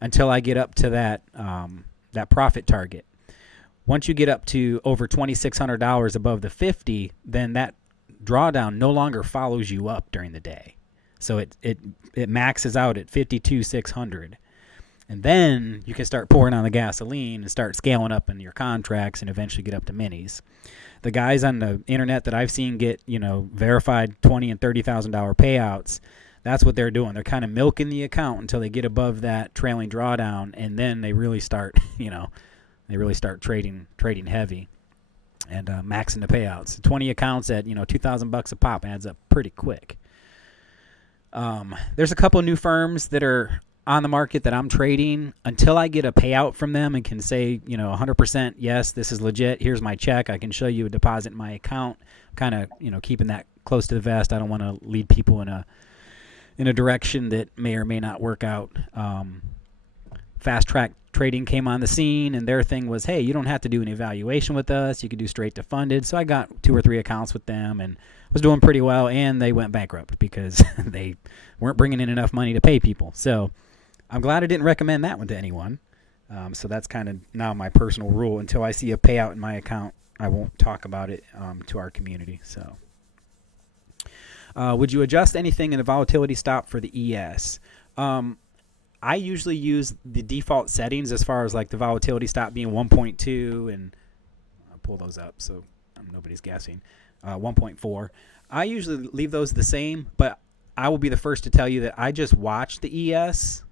until I get up to that profit target. Once you get up to over $2,600 above the 50, then that drawdown no longer follows you up during the day. So it maxes out at 52,600. And then you can start pouring on the gasoline and start scaling up in your contracts and eventually get up to minis. The guys on the internet that I've seen get, verified $20,000 and $30,000 payouts, that's what they're doing. They're kind of milking the account until they get above that trailing drawdown, and then they really start, trading heavy and maxing the payouts. 20 accounts at, $2,000 a pop adds up pretty quick. There's a couple of new firms that are on the market that I'm trading. Until I get a payout from them and can say, 100% yes, this is legit, here's my check, I can show you a deposit in my account, kind of, keeping that close to the vest. I don't want to lead people in a direction that may or may not work out. Fast Track Trading came on the scene, and their thing was, hey, you don't have to do an evaluation with us. You can do straight to funded. So I got 2 or 3 accounts with them and was doing pretty well, and they went bankrupt because they weren't bringing in enough money to pay people. So I'm glad I didn't recommend that one to anyone. So that's kind of now my personal rule. Until I see a payout in my account, I won't talk about it to our community. So, would you adjust anything in the volatility stop for the ES? I usually use the default settings as far as like the volatility stop being 1.2, and I'll pull those up so nobody's guessing. 1.4. I usually leave those the same, but I will be the first to tell you that I just watch the ES.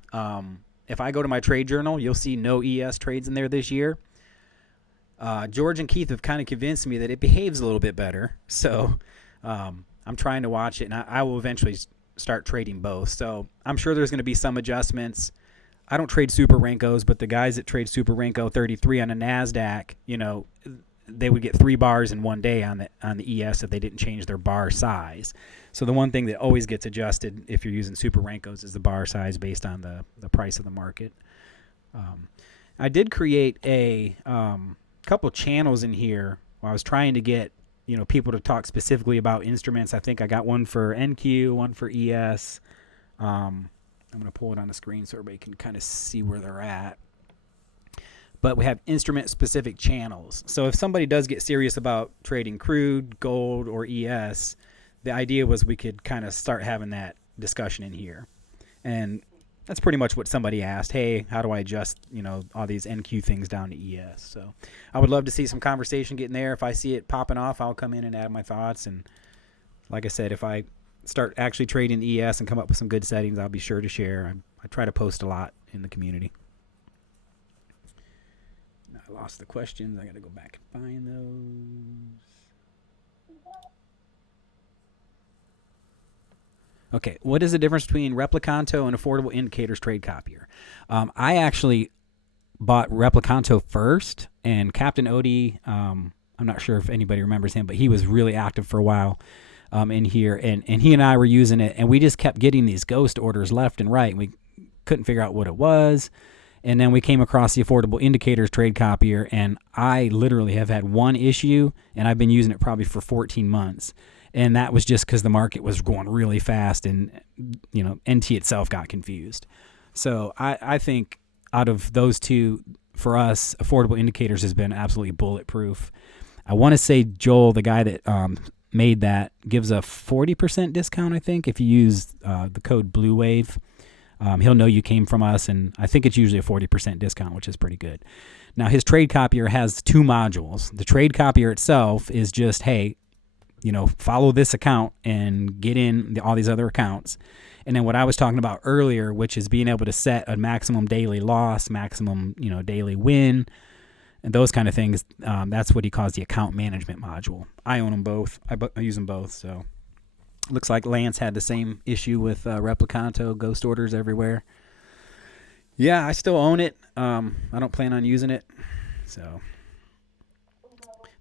If I go to my trade journal, you'll see no ES trades in there this year. George and Keith have kind of convinced me that it behaves a little bit better. So I'm trying to watch it, and I will eventually start trading both. So I'm sure there's going to be some adjustments. I don't trade Super Renkos, but the guys that trade Super Renko 33 on a NASDAQ, you know, they would get 3 bars in one day on the ES if they didn't change their bar size. So the one thing that always gets adjusted if you're using Super Renkos is the bar size based on the price of the market. I did create a couple channels in here where I was trying to get people to talk specifically about instruments. I think I got one for NQ, one for ES. I'm going to pull it on the screen so everybody can kind of see where they're at. But we have instrument-specific channels. So if somebody does get serious about trading crude, gold, or ES, the idea was we could kind of start having that discussion in here. And that's pretty much what somebody asked. Hey, how do I adjust, all these NQ things down to ES? So I would love to see some conversation getting there. If I see it popping off, I'll come in and add my thoughts. And like I said, if I start actually trading ES and come up with some good settings, I'll be sure to share. I try to post a lot in the community. I lost the questions. I got to go back and find those. Okay, what is the difference between Replicanto and Affordable Indicators Trade Copier? I actually bought Replicanto first, and Captain Odie, I'm not sure if anybody remembers him, but he was really active for a while in here, and he and I were using it, and we just kept getting these ghost orders left and right, and we couldn't figure out what it was. And then we came across the Affordable Indicators Trade Copier, and I literally have had one issue, and I've been using it probably for 14 months. And that was just because the market was going really fast, and NT itself got confused. So I think out of those two, for us, Affordable Indicators has been absolutely bulletproof. I want to say Joel, the guy that made that, gives a 40% discount, I think, if you use the code Bluewave. He'll know you came from us, and I think it's usually a 40% discount, which is pretty good. Now, his trade copier has 2 modules. The trade copier itself is just, hey, follow this account and get in all these other accounts. And then what I was talking about earlier, which is being able to set a maximum daily loss, maximum, daily win, and those kind of things. That's what he calls the account management module. I own them both. I use them both. So looks like Lance had the same issue with Replicanto, ghost orders everywhere. Yeah, I still own it. I don't plan on using it. So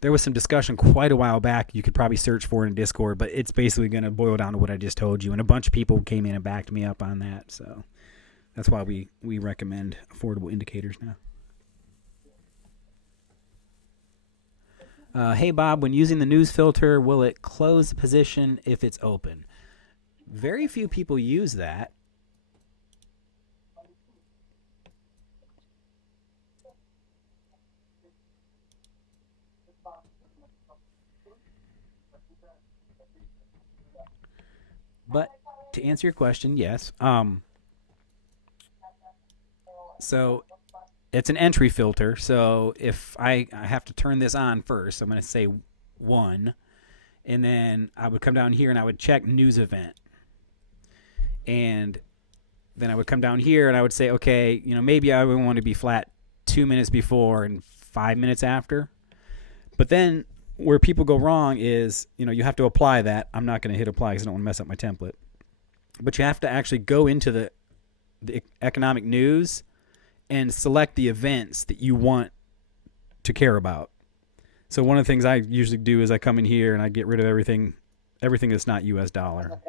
there was some discussion quite a while back. You could probably search for it in Discord, but it's basically going to boil down to what I just told you. And a bunch of people came in and backed me up on that. So that's why we recommend Affordable Indicators now. Hey, Bob, when using the news filter, will it close the position if it's open? Very few people use that. But to answer your question, yes. So it's an entry filter. So if I have to turn this on first, I'm going to say 1. And then I would come down here and I would check news event. And then I would come down here and I would say, okay, maybe I would want to be flat 2 minutes before and 5 minutes after. But then where people go wrong is, you have to apply that. I'm not going to hit apply because I don't want to mess up my template. But you have to actually go into the economic news and select the events that you want to care about. So one of the things I usually do is I come in here and I get rid of everything that's not US dollar.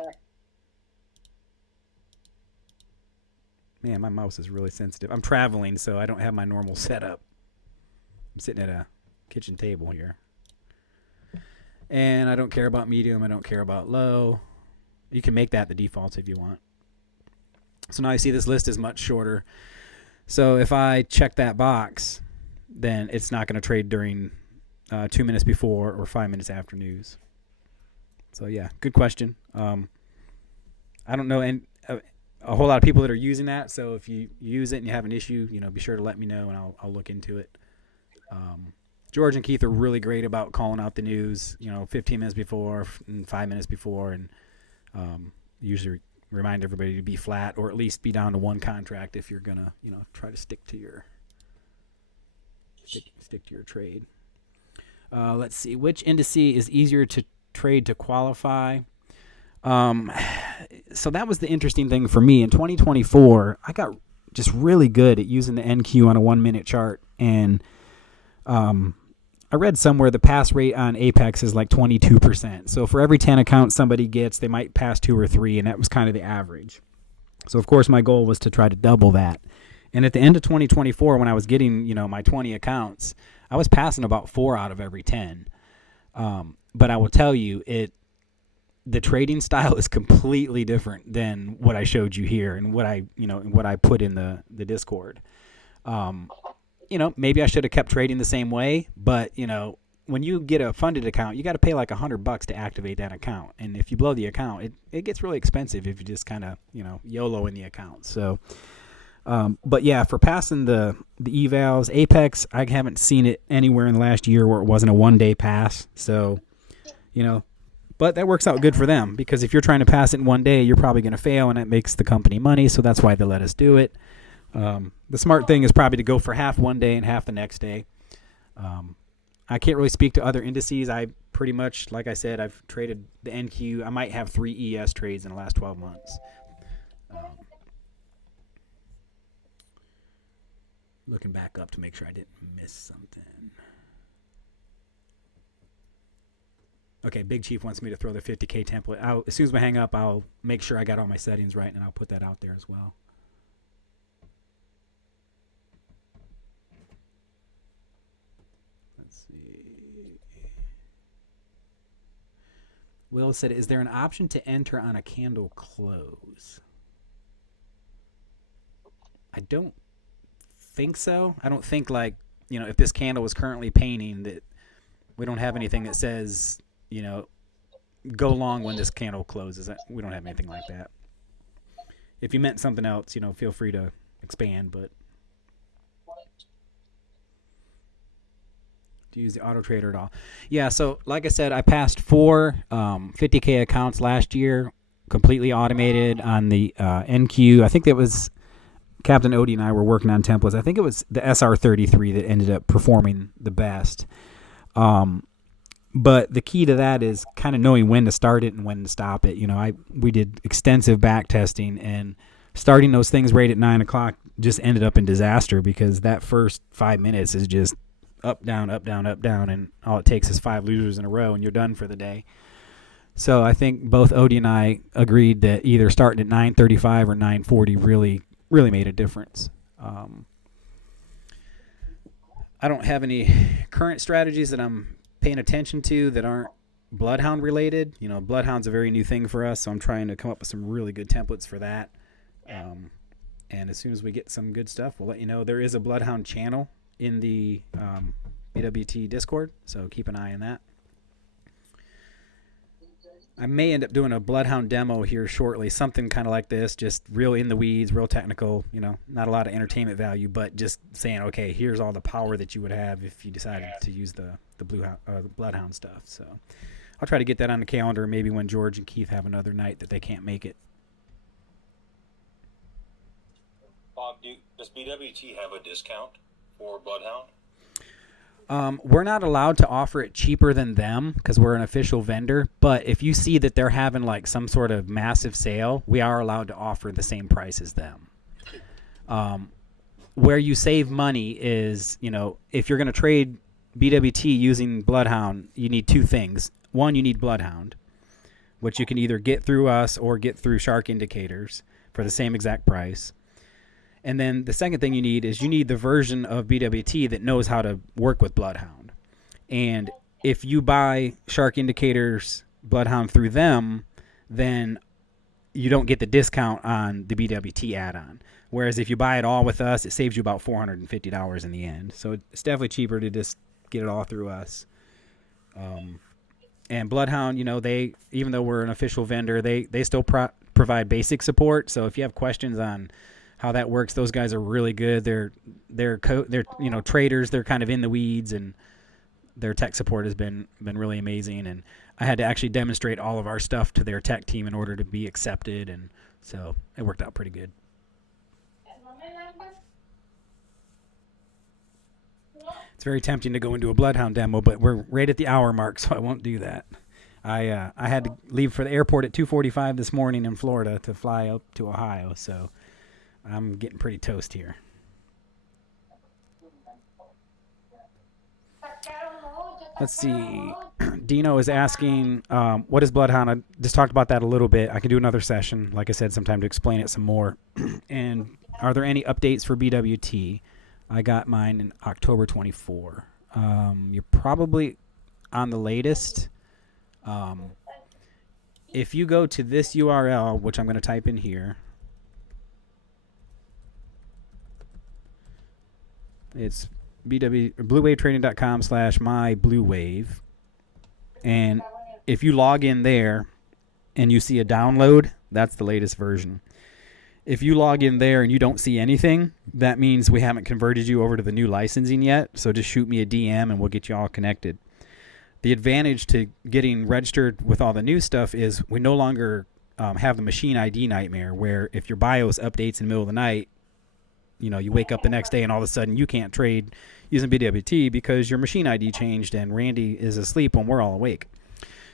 Man, my mouse is really sensitive. I'm traveling, so I don't have my normal setup. I'm sitting at a kitchen table here. And I don't care about medium. I don't care about low. You can make that the default if you want. So now you see this list is much shorter. So if I check that box, then it's not going to trade during 2 minutes before or 5 minutes after news. So yeah, good question. I don't know a whole lot of people that are using that. So if you use it and you have an issue, be sure to let me know and I'll look into it. George and Keith are really great about calling out the news, 15 minutes before and 5 minutes before, and usually remind everybody to be flat or at least be down to one contract if you're gonna, try to stick to your trade. Let's see, which indice is easier to trade to qualify? So that was the interesting thing for me in 2024. I got just really good at using the NQ on a 1 minute chart, and I read somewhere the pass rate on Apex is like 22%. So for every 10 accounts somebody gets, they might pass 2 or 3, and that was kind of the average. So of course my goal was to try to double that. And at the end of 2024, when I was getting, my 20 accounts, I was passing about 4 out of every 10. But I will tell you, the trading style is completely different than what I showed you here and what I put in the Discord. Maybe I should have kept trading the same way, but when you get a funded account, you got to pay like $100 to activate that account. And if you blow the account, it gets really expensive if you just kind of, YOLO in the account. So, but yeah, for passing the evals, Apex, I haven't seen it anywhere in the last year where it wasn't a 1 day pass. So, but that works out good for them because if you're trying to pass it in 1 day, you're probably going to fail and that makes the company money. So that's why they let us do it. The smart thing is probably to go for half 1 day and half the next day. I can't really speak to other indices. I pretty much, like I said, I've traded the NQ. I might have 3 ES trades in the last 12 months. Looking back up to make sure I didn't miss something. Okay, Big Chief wants me to throw the 50K template. As soon as we hang up, I'll make sure I got all my settings right, and I'll put that out there as well. Let's see. Will said, is there an option to enter on a candle close? I don't think so. I don't think if this candle was currently painting that we don't have anything that says, go long when this candle closes. We don't have anything like that. If you meant something else, feel free to expand, but to use the auto trader at all. Yeah, so like I said, I passed 4 50K accounts last year, completely automated on the NQ. I think that was Captain Odie and I were working on templates. I think it was the SR33 that ended up performing the best. But the key to that is kind of knowing when to start it and when to stop it. We did extensive back testing, and starting those things right at 9 o'clock just ended up in disaster because that first 5 minutes is just up, down, up, down, up, down, and all it takes is 5 losers in a row, and you're done for the day. So I think both Odie and I agreed that either starting at 9:35 or 9:40 really made a difference. I don't have any current strategies that I'm paying attention to that aren't Bloodhound related. Bloodhound's a very new thing for us, so I'm trying to come up with some really good templates for that. And as soon as we get some good stuff, we'll let you know. There is a Bloodhound channel in the BWT Discord, so keep an eye on that. I may end up doing a Bloodhound demo here shortly, something kind of like this, just real in the weeds, real technical, not a lot of entertainment value, but just saying, okay, here's all the power that you would have if you decided to use the Bloodhound stuff. So I'll try to get that on the calendar, maybe when George and Keith have another night that they can't make it. Bob, does BWT have a discount for Bloodhound? We're not allowed to offer it cheaper than them because we're an official vendor. But if you see that they're having some sort of massive sale, we are allowed to offer the same price as them. Where you save money is, if you're going to trade BWT using Bloodhound, you need 2 things. One, you need Bloodhound, which you can either get through us or get through Shark Indicators for the same exact price. And then the second thing you need is you need the version of BWT that knows how to work with Bloodhound. And if you buy Shark Indicators Bloodhound through them, then you don't get the discount on the BWT add-on. Whereas if you buy it all with us, it saves you about $450 in the end. So it's definitely cheaper to just get it all through us. And Bloodhound, you know, they, even though we're an official vendor, they still provide basic support. So if you have questions on how that works, those guys are really good. They're you know, traders. They're kind of in the weeds, and their tech support has been really amazing. And I had to actually demonstrate all of our stuff to their tech team in order to be accepted, and so it worked out pretty good. It's very tempting to go into a Bloodhound demo, but we're right at the hour mark, so I won't do that. I had to leave for the airport at 2:45 this morning in Florida to fly up to Ohio, so I'm getting pretty toast here. Let's see. Dino is asking, what is Bloodhound? I just talked about that a little bit. I can do another session, like I said, sometime to explain it some more. And are there any updates for BWT? I got mine in October 24. You're probably on the latest. If you go to this URL, which I'm going to type in here, it's bluewavetrading.com/mybluewave. And if you log in there and you see a download, that's the latest version. If you log in there and you don't see anything, that means we haven't converted you over to the new licensing yet. So just shoot me a DM and we'll get you all connected. The advantage to getting registered with all the new stuff is we no longer have the machine ID nightmare where if your BIOS updates in the middle of the night, you know, you wake up the next day and all of a sudden you can't trade using BWT because your machine ID changed and Randy is asleep when we're all awake.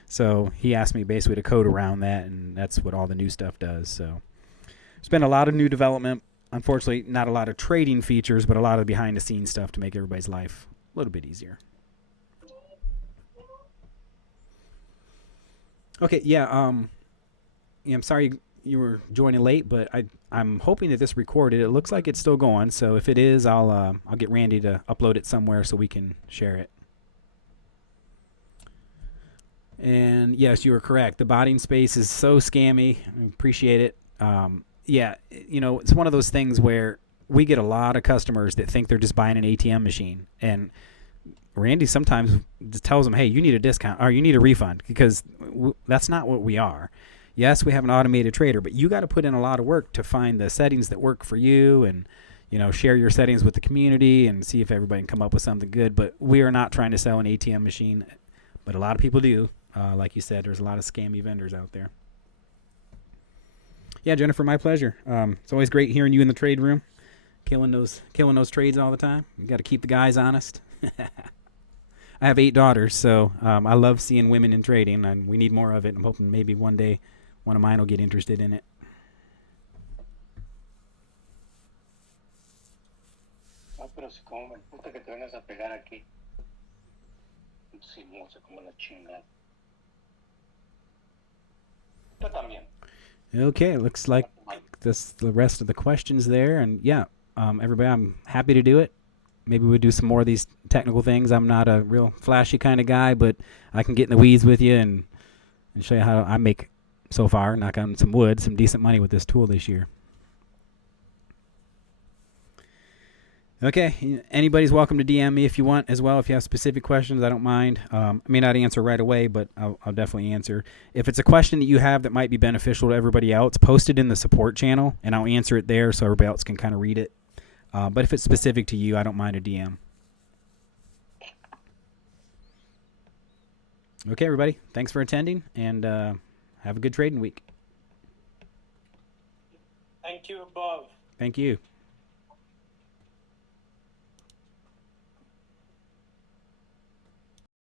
So he asked me basically to code around that, and that's what all the new stuff does. So there's been a lot of new development. Unfortunately, not a lot of trading features, but a lot of behind-the-scenes stuff to make everybody's life a little bit easier. Okay, yeah, I'm sorry you were joining late, but I'm hoping that this recorded. It looks like it's still going, so if it is, I'll get Randy to upload it somewhere so we can share it. And yes, you were correct. The botting space is so scammy. I appreciate it. Yeah, you know, it's one of those things where we get a lot of customers that think they're just buying an ATM machine, and Randy sometimes just tells them, hey, you need a discount or you need a refund, because that's not what we are. Yes, we have an automated trader, but you got to put in a lot of work to find the settings that work for you, and, you know, share your settings with the community and see if everybody can come up with something good. But we are not trying to sell an ATM machine, but a lot of people do. Like you said, there's a lot of scammy vendors out there. Yeah, Jennifer, my pleasure. It's always great hearing you in the trade room, killing those trades all the time. You got to keep the guys honest. I have 8 daughters, so I love seeing women in trading, and we need more of it. I'm hoping maybe one day one of mine will get interested in it. Pero si como me gusta que te vengas a pegar aquí. Sí, no sé cómo la chingada. Tú también. Okay, looks like this the rest of the questions there, and yeah, everybody, I'm happy to do it. Maybe we'll do some more of these technical things. I'm not a real flashy kind of guy, but I can get in the weeds with you and show you how I make, so far, knock on some wood, some decent money with this tool this year. Okay, anybody's welcome to DM me if you want as well. If you have specific questions, I don't mind. I may not answer right away, but I'll definitely answer. If it's a question that you have that might be beneficial to everybody else, post it in the support channel, and I'll answer it there so everybody else can kind of read it. But if it's specific to you, I don't mind a DM. Okay, everybody, thanks for attending, and have a good trading week. Thank you, Bob. Thank you.